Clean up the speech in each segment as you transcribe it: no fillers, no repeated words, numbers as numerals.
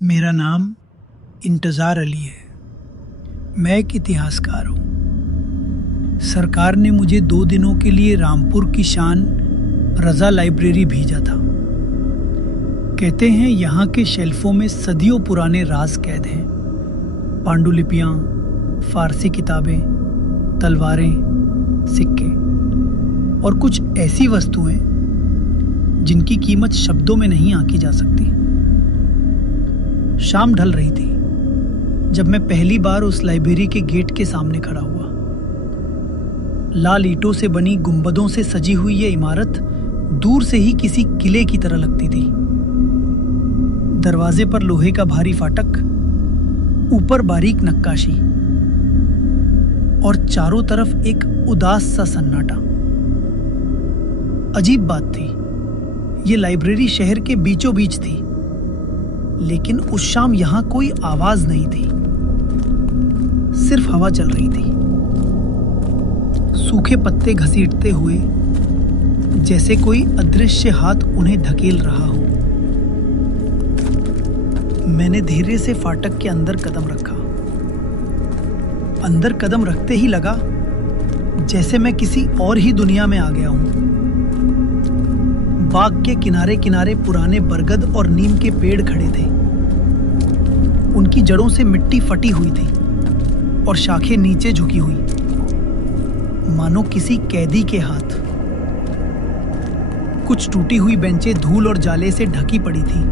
मेरा नाम इंतज़ार अली है। मैं एक इतिहासकार हूँ। सरकार ने मुझे 2 दिनों के लिए रामपुर की शान रज़ा लाइब्रेरी भेजा था। कहते हैं यहाँ के शेल्फों में सदियों पुराने राज कैद हैं। पांडुलिपियाँ, फारसी किताबें, तलवारें, सिक्के और कुछ ऐसी वस्तुएं जिनकी कीमत शब्दों में नहीं आंकी जा सकती। शाम ढल रही थी जब मैं पहली बार उस लाइब्रेरी के गेट के सामने खड़ा हुआ। लाल ईंटों से बनी गुंबदों से सजी हुई ये इमारत दूर से ही किसी किले की तरह लगती थी। दरवाजे पर लोहे का भारी फाटक, ऊपर बारीक नक्काशी और चारों तरफ एक उदास सा सन्नाटा। अजीब बात थी, ये लाइब्रेरी शहर के बीचों बीच थी, लेकिन उस शाम यहां कोई आवाज नहीं थी। सिर्फ हवा चल रही थी, सूखे पत्ते घसीटते हुए, जैसे कोई अदृश्य हाथ उन्हें धकेल रहा हो। मैंने धीरे से फाटक के अंदर कदम रखा। अंदर कदम रखते ही लगा जैसे मैं किसी और ही दुनिया में आ गया हूं। बाग के किनारे किनारे पुराने बरगद और नीम के पेड़ खड़े थे। उनकी जड़ों से मिट्टी फटी हुई थी और शाखें नीचे झुकी हुई, मानो किसी कैदी के हाथ। कुछ टूटी हुई बेंचें धूल और जाले से ढकी पड़ी थी।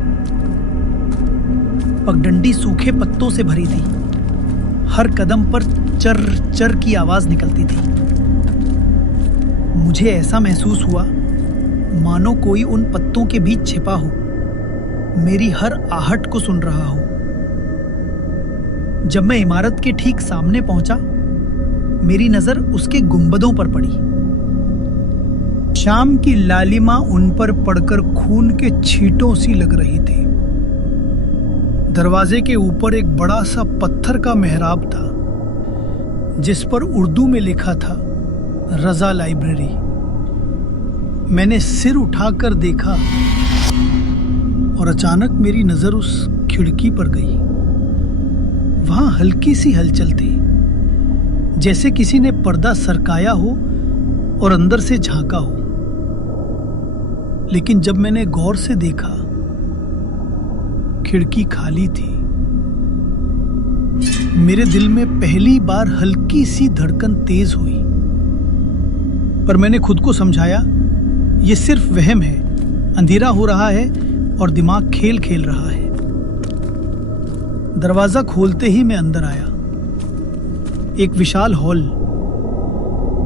पगडंडी सूखे पत्तों से भरी थी। हर कदम पर चर चर की आवाज निकलती थी। मुझे ऐसा महसूस हुआ मानो कोई उन पत्तों के बीच छिपा हो, मेरी हर आहट को सुन रहा हो। जब मैं इमारत के ठीक सामने पहुंचा, मेरी नजर उसके गुंबदों पर पड़ी। शाम की लालिमा उन पर पड़कर खून के छींटों सी लग रही थी। दरवाजे के ऊपर एक बड़ा सा पत्थर का मेहराब था, जिस पर उर्दू में लिखा था रज़ा लाइब्रेरी। मैंने सिर उठाकर देखा और अचानक मेरी नजर उस खिड़की पर गई। वहां हल्की सी हलचल थी, जैसे किसी ने पर्दा सरकाया हो और अंदर से झांका हो। लेकिन जब मैंने गौर से देखा, खिड़की खाली थी। मेरे दिल में पहली बार हल्की सी धड़कन तेज हुई, पर मैंने खुद को समझाया, ये सिर्फ वहम है, अंधेरा हो रहा है और दिमाग खेल खेल रहा है। दरवाजा खोलते ही मैं अंदर आया। एक विशाल हॉल,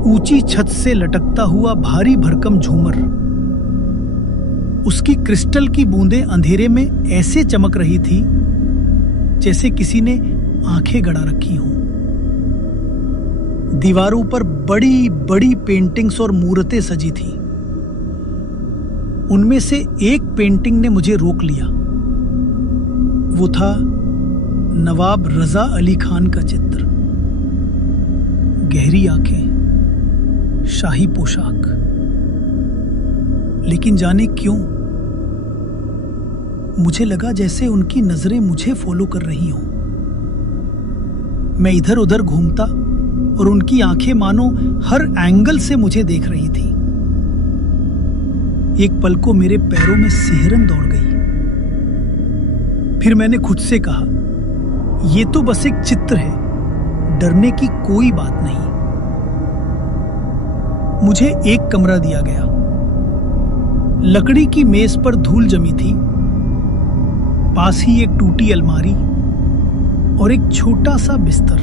ऊंची छत से लटकता हुआ भारी भरकम झूमर। उसकी क्रिस्टल की बूंदें अंधेरे में ऐसे चमक रही थी जैसे किसी ने आंखें गड़ा रखी हों। दीवारों पर बड़ी बड़ी पेंटिंग्स और मूर्तें सजी थी। उनमें से एक पेंटिंग ने मुझे रोक लिया। वो था नवाब रज़ा अली खान का चित्र। गहरी आंखें, शाही पोशाक। लेकिन जाने क्यों मुझे लगा जैसे उनकी नजरें मुझे फॉलो कर रही हों। मैं इधर उधर घूमता और उनकी आंखें मानो हर एंगल से मुझे देख रही थी। एक पल को मेरे पैरों में सिहरन दौड़ गई। फिर मैंने खुद से कहा, ये तो बस एक चित्र है, डरने की कोई बात नहीं। मुझे एक कमरा दिया गया। लकड़ी की मेज पर धूल जमी थी। पास ही एक टूटी अलमारी और एक छोटा सा बिस्तर।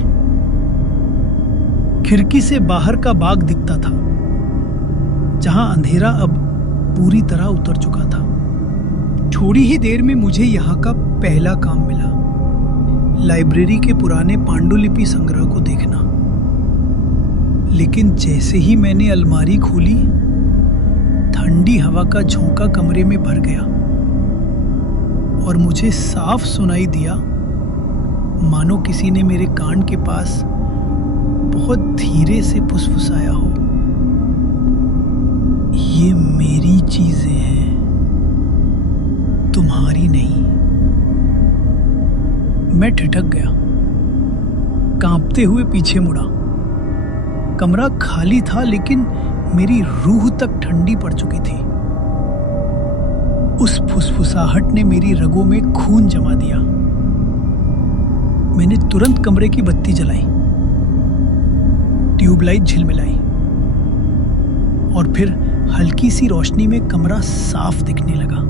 खिड़की से बाहर का बाग दिखता था, जहां अंधेरा अब पूरी तरह उतर चुका था। थोड़ी ही देर में मुझे यहाँ का पहला काम मिला, लाइब्रेरी के पुराने पांडुलिपि संग्रह को देखना। लेकिन जैसे ही मैंने अलमारी खोली, ठंडी हवा का झोंका कमरे में भर गया और मुझे साफ सुनाई दिया, मानो किसी ने मेरे कान के पास बहुत धीरे से फुसफुसाया हो, ये मेरी चीजें हैं, तुम्हारी नहीं। मैं ठिठक गया, कांपते हुए पीछे मुड़ा। कमरा खाली था, लेकिन मेरी रूह तक ठंडी पड़ चुकी थी। उस फुसफुसाहट ने मेरी रगों में खून जमा दिया। मैंने तुरंत कमरे की बत्ती जलाई, ट्यूबलाइट झिलमिलाई और फिर हल्की सी रोशनी में कमरा साफ दिखने लगा।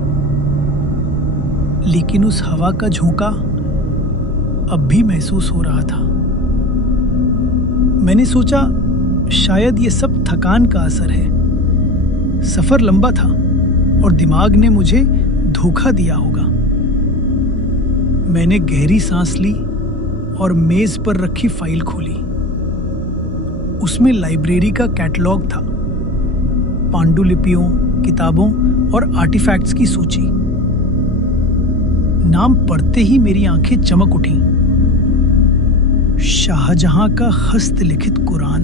लेकिन उस हवा का झोंका अब भी महसूस हो रहा था। मैंने सोचा शायद ये सब थकान का असर है। सफर लंबा था और दिमाग ने मुझे धोखा दिया होगा। मैंने गहरी सांस ली और मेज पर रखी फाइल खोली। उसमें लाइब्रेरी का कैटलॉग था, पांडुलिपियों, किताबों और आर्टिफैक्ट्स की सूची। नाम पढ़ते ही मेरी आंखें चमक उठीं। शाहजहां का हस्तलिखित कुरान,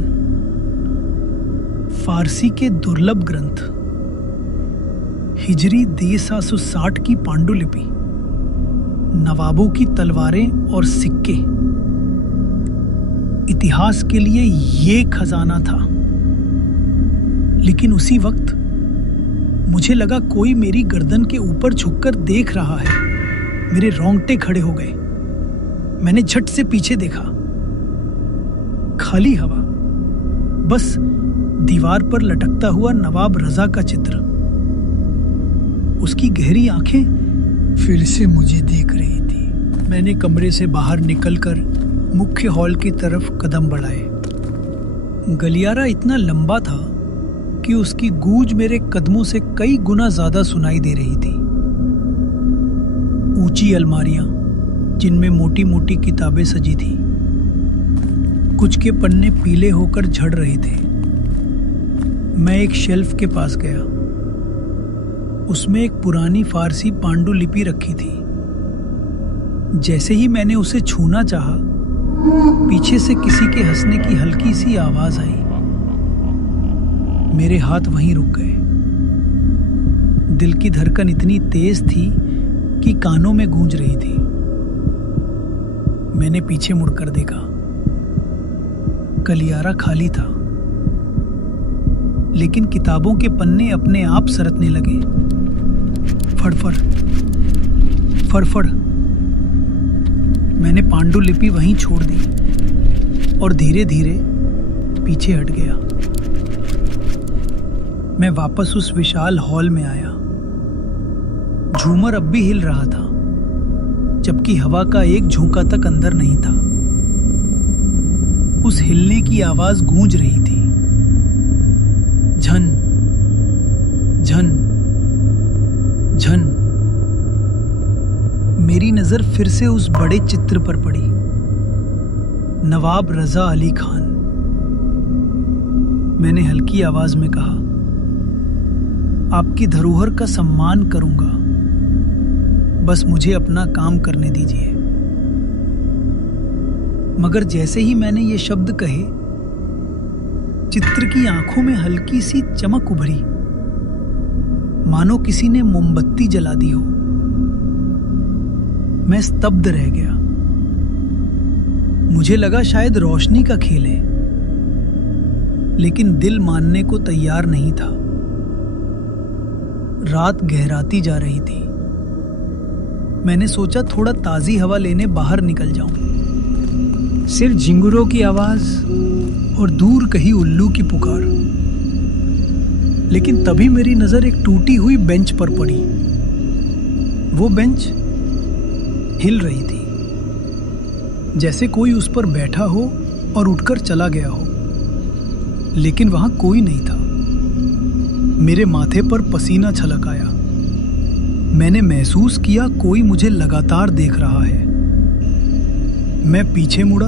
फारसी के दुर्लभ ग्रंथ, हिजरी 1760 की पांडुलिपि, नवाबों की तलवारें और सिक्के। इतिहास के लिए ये खजाना था। लेकिन उसी वक्त मुझे लगा कोई मेरी गर्दन के ऊपर झुककर देख रहा है। मेरे रोंगटे खड़े हो गए। मैंने झट से पीछे देखा। खाली हवा, बस दीवार पर लटकता हुआ नवाब रजा का चित्र। उसकी गहरी आंखें फिर से मुझे देख रही थी। मैंने कमरे से बाहर निकलकर मुख्य हॉल की तरफ कदम बढ़ाए। गलियारा इतना लंबा था कि उसकी गूंज मेरे कदमों से कई गुना ज्यादा सुनाई दे रही थी। ऊंची अलमारियां जिनमें मोटी मोटी किताबें सजी थी, कुछ के पन्ने पीले होकर झड़ रहे थे। मैं एक शेल्फ के पास गया। उसमें एक पुरानी फारसी पांडुलिपि रखी थी। जैसे ही मैंने उसे छूना चाहा, पीछे से किसी के हंसने की हल्की सी आवाज आई। मेरे हाथ वहीं रुक गए। दिल की धड़कन इतनी तेज थी कि कानों में गूंज रही थी। मैंने पीछे मुड़कर देखा। गलियारा खाली था, लेकिन किताबों के पन्ने अपने आप सरकने लगे। फड़फड़ फड़फड़। मैंने पांडुलिपि वहीं छोड़ दी और धीरे धीरे पीछे हट गया। मैं वापस उस विशाल हॉल में आया। झूमर अब भी हिल रहा था, जबकि हवा का एक झोंका तक अंदर नहीं था। उस हिलने की आवाज गूंज रही थी, झन झन झन। मेरी नजर फिर से उस बड़े चित्र पर पड़ी, नवाब रजा अली खान। मैंने हल्की आवाज में कहा, आपकी धरोहर का सम्मान करूंगा, बस मुझे अपना काम करने दीजिए। मगर जैसे ही मैंने ये शब्द कहे, चित्र की आंखों में हल्की सी चमक उभरी, मानो किसी ने मोमबत्ती जला दी हो। मैं स्तब्ध रह गया। मुझे लगा शायद रोशनी का खेल है, लेकिन दिल मानने को तैयार नहीं था। रात गहराती जा रही थी। मैंने सोचा थोड़ा ताजी हवा लेने बाहर निकल जाऊं। सिर्फ झिंगुरों की आवाज और दूर कहीं उल्लू की पुकार। लेकिन तभी मेरी नजर एक टूटी हुई बेंच पर पड़ी। वो बेंच हिल रही थी, जैसे कोई उस पर बैठा हो और उठकर चला गया हो, लेकिन वहां कोई नहीं था। मेरे माथे पर पसीना छलक आया। मैंने महसूस किया कोई मुझे लगातार देख रहा है। मैं पीछे मुड़ा,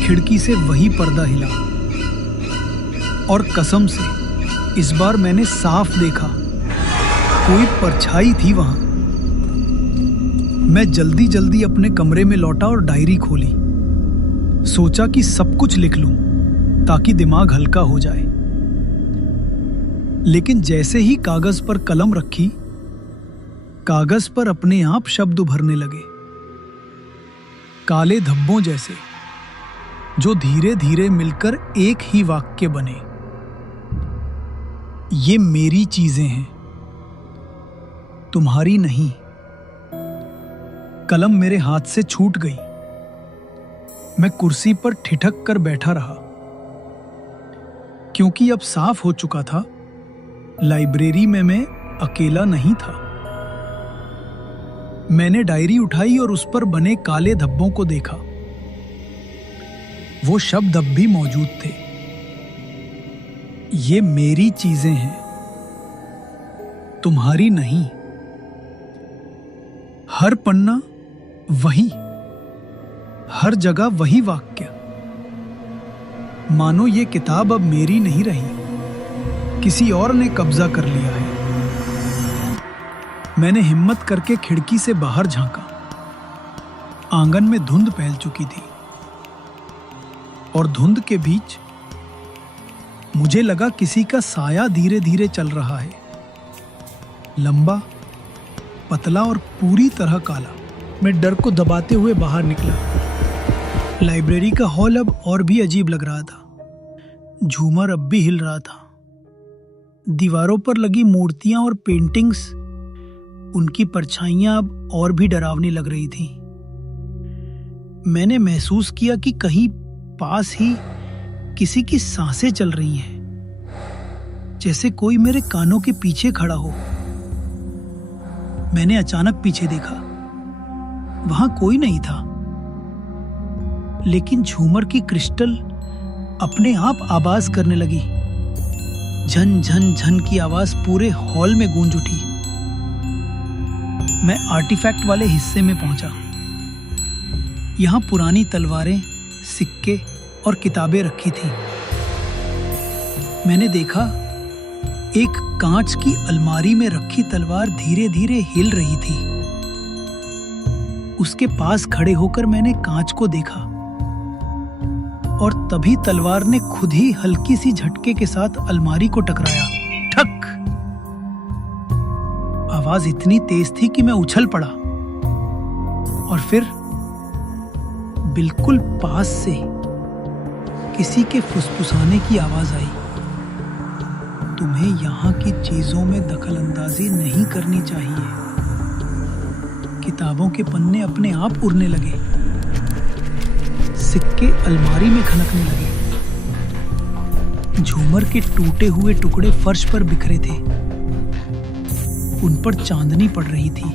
खिड़की से वही पर्दा हिला और कसम से इस बार मैंने साफ देखा, कोई परछाई थी वहां। मैं जल्दी जल्दी अपने कमरे में लौटा और डायरी खोली। सोचा कि सब कुछ लिख लूं ताकि दिमाग हल्का हो जाए। लेकिन जैसे ही कागज पर कलम रखी, कागज पर अपने आप शब्द उभरने लगे। काले धब्बों जैसे, जो धीरे धीरे मिलकर एक ही वाक्य बने। ये मेरी चीजें हैं, तुम्हारी नहीं। कलम मेरे हाथ से छूट गई। मैं कुर्सी पर ठिठक कर बैठा रहा, क्योंकि अब साफ हो चुका था लाइब्रेरी में मैं अकेला नहीं था। मैंने डायरी उठाई और उस पर बने काले धब्बों को देखा। वो शब्द अब भी मौजूद थे। ये मेरी चीजें हैं, तुम्हारी नहीं। हर पन्ना वही, हर जगह वही वाक्य। मानो ये किताब अब मेरी नहीं रही, किसी और ने कब्जा कर लिया है। मैंने हिम्मत करके खिड़की से बाहर झांका। आंगन में धुंध फैल चुकी थी और धुंध के बीच मुझे लगा किसी का साया धीरे धीरे चल रहा है, लंबा, पतला और पूरी तरह काला। मैं डर को दबाते हुए बाहर निकला। लाइब्रेरी का हॉल अब और भी अजीब लग रहा था। झूमर अब भी हिल रहा था। दीवारों पर लगी मूर्तियां और पेंटिंग्स, उनकी परछाइयां अब और भी डरावनी लग रही थी। मैंने महसूस किया कि कहीं पास ही किसी की सांसें चल रही हैं, जैसे कोई मेरे कानों के पीछे खड़ा हो। मैंने अचानक पीछे देखा। वहां कोई नहीं था, लेकिन झूमर की क्रिस्टल अपने आप आवाज करने लगी। झन झन झन की आवाज पूरे हॉल में गूंज उठी। मैं आर्टिफैक्ट वाले हिस्से में पहुंचा। यहां पुरानी तलवारें, सिक्के और किताबें रखी थीं। मैंने देखा एक कांच की अलमारी में रखी तलवार धीरे धीरे हिल रही थी। उसके पास खड़े होकर मैंने कांच को देखा और तभी तलवार ने खुद ही हल्की सी झटके के साथ अलमारी को टकराया। ठक! आवाज इतनी तेज थी कि मैं उछल पड़ा और फिर बिल्कुल पास से किसी के फुसफुसाने की आवाज आई। तुम्हें यहां की चीजों में दखलंदाजी नहीं करनी चाहिए। किताबों के पन्ने अपने आप उड़ने लगे। सिक्के अलमारी में खनकने लगे। झूमर के टूटे हुए टुकड़े फर्श पर बिखरे थे। उन पर चांदनी पड़ रही थी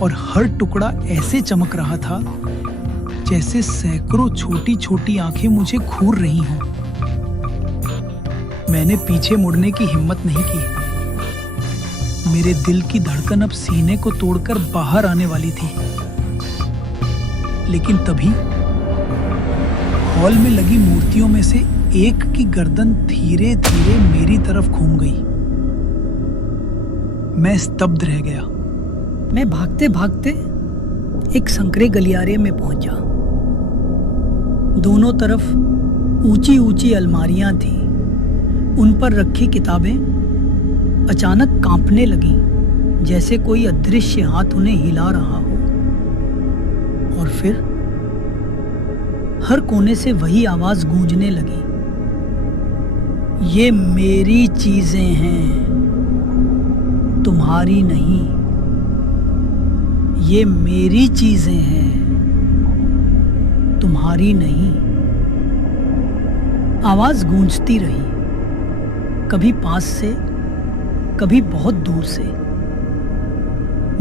और हर टुकड़ा ऐसे चमक रहा था जैसे सैकड़ों छोटी छोटी आंखें मुझे घूर रही हों। मैंने पीछे मुड़ने की हिम्मत नहीं की। मेरे दिल की धड़कन अब सीने को तोड़कर बाहर आने वाली थी। लेकिन तभी हॉल में लगी मूर्तियों में से एक की गर्दन धीरे धीरे मेरी तरफ घूम गई। मैं स्तब्ध रह गया। मैं भागते भागते एक संकरे गलियारे में पहुंचा। दोनों तरफ ऊंची ऊंची अलमारियां थीं। उन पर रखी किताबें अचानक कांपने लगीं, जैसे कोई अदृश्य हाथ उन्हें हिला रहा हो। और फिर हर कोने से वही आवाज गूंजने लगी। ये मेरी चीजें हैं, तुम्हारी नहीं। ये मेरी चीजें हैं, तुम्हारी नहीं। आवाज गूंजती रही, कभी पास से, कभी बहुत दूर से।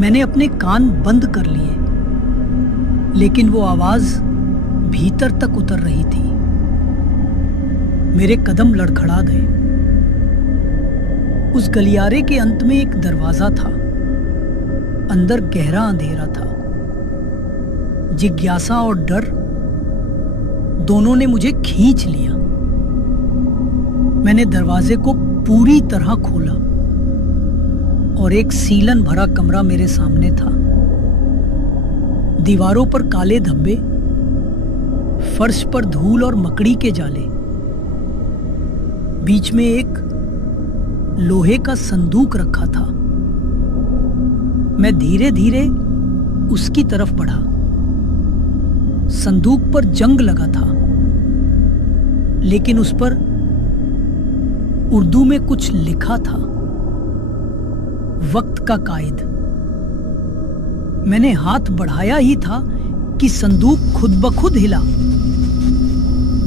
मैंने अपने कान बंद कर लिए, लेकिन वो आवाज भीतर तक उतर रही थी। मेरे कदम लड़खड़ा गए। उस गलियारे के अंत में एक दरवाजा था। अंदर गहरा अंधेरा था। जिज्ञासा और डर दोनों ने मुझे खींच लिया। मैंने दरवाजे को पूरी तरह खोला और एक सीलन भरा कमरा मेरे सामने था। दीवारों पर काले धब्बे, फर्श पर धूल और मकड़ी के जाले। बीच में एक लोहे का संदूक रखा था। मैं धीरे धीरे उसकी तरफ बढ़ा। संदूक पर जंग लगा था, लेकिन उस पर उर्दू में कुछ लिखा था, वक्त का कायद। मैंने हाथ बढ़ाया ही था कि संदूक खुद ब खुद हिला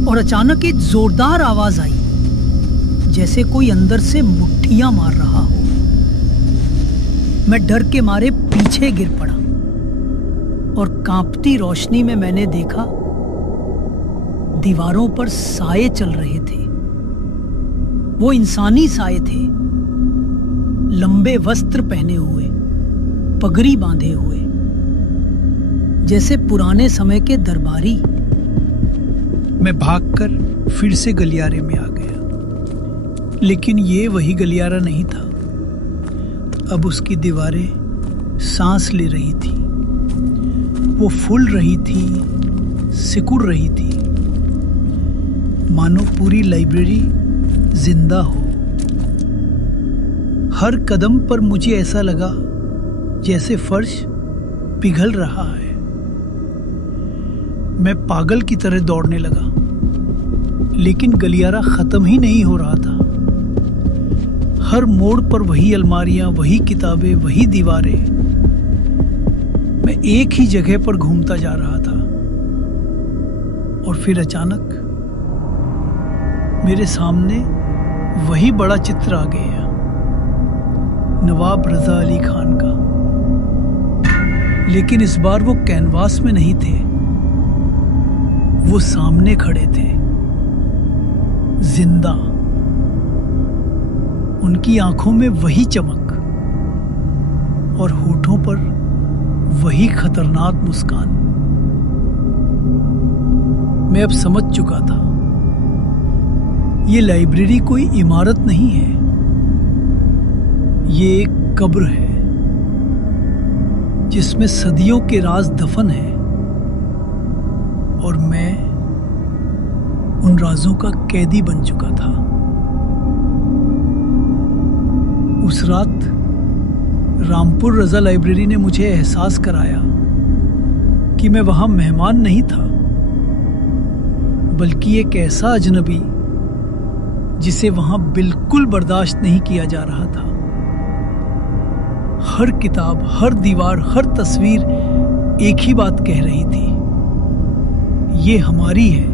और अचानक एक जोरदार आवाज आई, जैसे कोई अंदर से मुट्ठियां मार रहा हो। मैं डर के मारे पीछे गिर पड़ा और कांपती रोशनी में मैंने देखा दीवारों पर साए चल रहे थे। वो इंसानी साए थे, लंबे वस्त्र पहने हुए, पगड़ी बांधे हुए, जैसे पुराने समय के दरबारी। मैं भागकर फिर से गलियारे में आ गया, लेकिन ये वही गलियारा नहीं था। अब उसकी दीवारें सांस ले रही थी, वो फूल रही थी, सिकुड़ रही थी, मानो पूरी लाइब्रेरी जिंदा हो। हर कदम पर मुझे ऐसा लगा जैसे फर्श पिघल रहा है। मैं पागल की तरह दौड़ने लगा, लेकिन गलियारा खत्म ही नहीं हो रहा था। हर मोड़ पर वही अलमारियां, वही किताबें, वही दीवारें। मैं एक ही जगह पर घूमता जा रहा था और फिर अचानक मेरे सामने वही बड़ा चित्र आ गया, नवाब रजा अली खान का। लेकिन इस बार वो कैनवास में नहीं थे, वो सामने खड़े थे, जिंदा। उनकी आंखों में वही चमक और होठों पर वही खतरनाक मुस्कान। मैं अब समझ चुका था, ये लाइब्रेरी कोई इमारत नहीं है, ये एक कब्र है जिसमें सदियों के राज दफन है, और मैं उन राजों का कैदी बन चुका था। उस रात रामपुर रजा लाइब्रेरी ने मुझे एहसास कराया कि मैं वहां मेहमान नहीं था, बल्कि एक ऐसा अजनबी जिसे वहां बिल्कुल बर्दाश्त नहीं किया जा रहा था। हर किताब, हर दीवार, हर तस्वीर एक ही बात कह रही थी, ये हमारी है,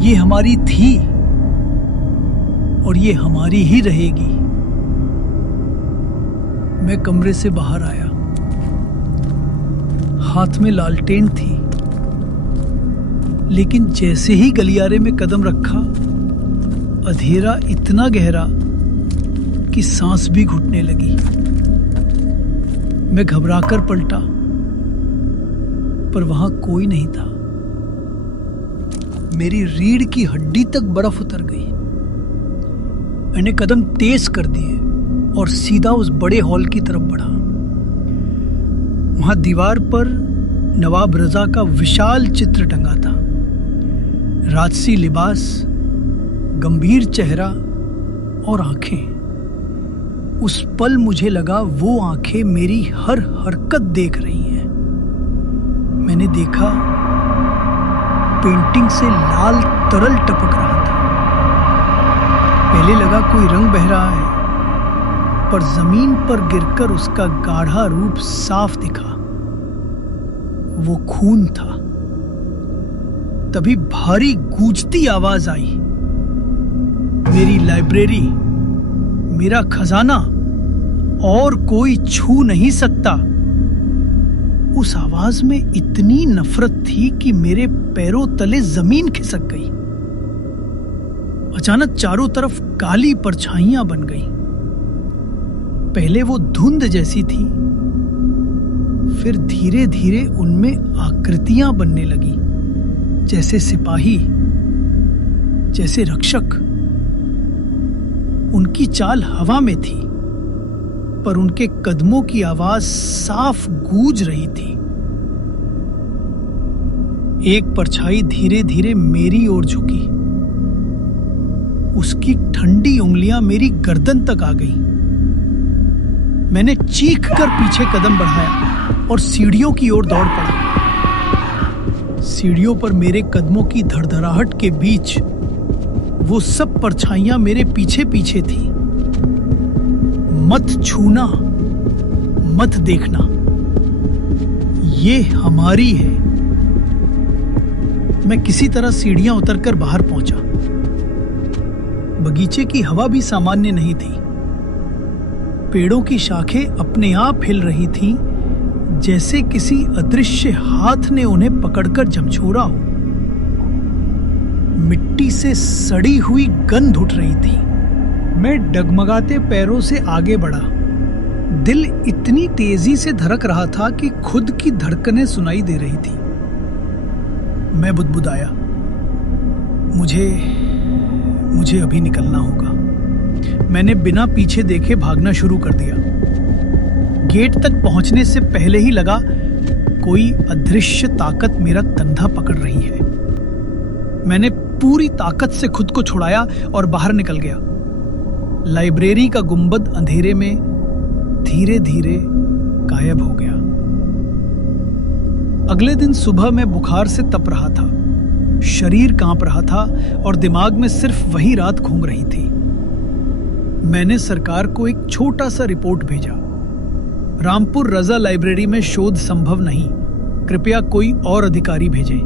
ये हमारी थी और ये हमारी ही रहेगी। मैं कमरे से बाहर आया, हाथ में लालटेन थी, लेकिन जैसे ही गलियारे में कदम रखा, अंधेरा इतना गहरा कि सांस भी घुटने लगी। मैं घबराकर पलटा, पर वहां कोई नहीं था। मेरी रीढ़ की हड्डी तक बर्फ उतर गई। मैंने कदम तेज कर दिए और सीधा उस बड़े हॉल की तरफ बढ़ा। वहां दीवार पर नवाब रजा का विशाल चित्र टंगा था, राजसी लिबास, गंभीर चेहरा और आंखें। उस पल मुझे लगा वो आंखें मेरी हर हरकत देख रही हैं। मैंने देखा पेंटिंग से लाल तरल टपक रहा था। पहले लगा कोई रंग बह रहा है, पर जमीन पर गिरकर उसका गाढ़ा रूप साफ दिखा। वो खून था। तभी भारी गूंजती आवाज आई, मेरी लाइब्रेरी, मेरा खजाना और कोई छू नहीं सकता। उस आवाज में इतनी नफरत थी कि मेरे पैरों तले जमीन खिसक गई। अचानक चारों तरफ काली परछाइयां बन गई। पहले वो धुंध जैसी थी, फिर धीरे धीरे उनमें आकृतियां बनने लगी, जैसे सिपाही, जैसे रक्षक। उनकी चाल हवा में थी, पर उनके कदमों की आवाज साफ गूंज रही थी। एक परछाई धीरे धीरे मेरी ओर झुकी। उसकी ठंडी उंगलियां मेरी गर्दन तक आ गई। मैंने चीख कर पीछे कदम बढ़ाया और सीढ़ियों की ओर दौड़ पड़ा। सीढ़ियों पर मेरे कदमों की धड़धड़ाहट के बीच वो सब परछाइयां मेरे पीछे पीछे थी। मत छूना, मत देखना, ये हमारी है। मैं किसी तरह सीढ़ियां उतरकर बाहर पहुंचा। बगीचे की हवा भी सामान्य नहीं थी। पेड़ों की शाखें अपने आप हिल रही थीं, जैसे किसी अदृश्य हाथ ने उन्हें पकड़कर झकझोरा हो। मिट्टी से सड़ी हुई गंध उठ रही थी। मैं डगमगाते पैरों से आगे बढ़ा। दिल इतनी तेजी से धड़क रहा था कि खुद की धड़कनें सुनाई दे रही थी। मैं बुदबुदाया, मुझे अभी निकलना होगा। मैंने बिना पीछे देखे भागना शुरू कर दिया। गेट तक पहुंचने से पहले ही लगा कोई अदृश्य ताकत मेरा कंधा पकड़ रही है। मैंने पूरी ताकत से खुद को छुड़ाया और बाहर निकल गया। लाइब्रेरी का गुंबद अंधेरे में धीरे धीरे गायब हो गया। अगले दिन सुबह मैं बुखार से तप रहा था। शरीर कांप रहा था और दिमाग में सिर्फ वही रात घूम रही थी। मैंने सरकार को एक छोटा सा रिपोर्ट भेजा। रामपुर रजा लाइब्रेरी में शोध संभव नहीं, कृपया कोई और अधिकारी भेजें।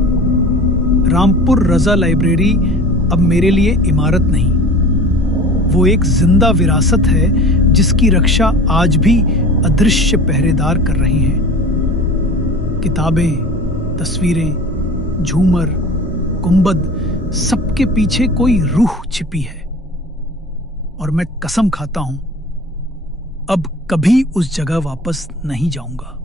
रामपुर रजा लाइब्रेरी अब मेरे लिए इमारत नहीं, वो एक जिंदा विरासत है जिसकी रक्षा आज भी अदृश्य पहरेदार कर रहे हैं। किताबें, तस्वीरें, झूमर, गुंबद, सबके पीछे कोई रूह छिपी है। और मैं कसम खाता हूं, अब कभी उस जगह वापस नहीं जाऊंगा।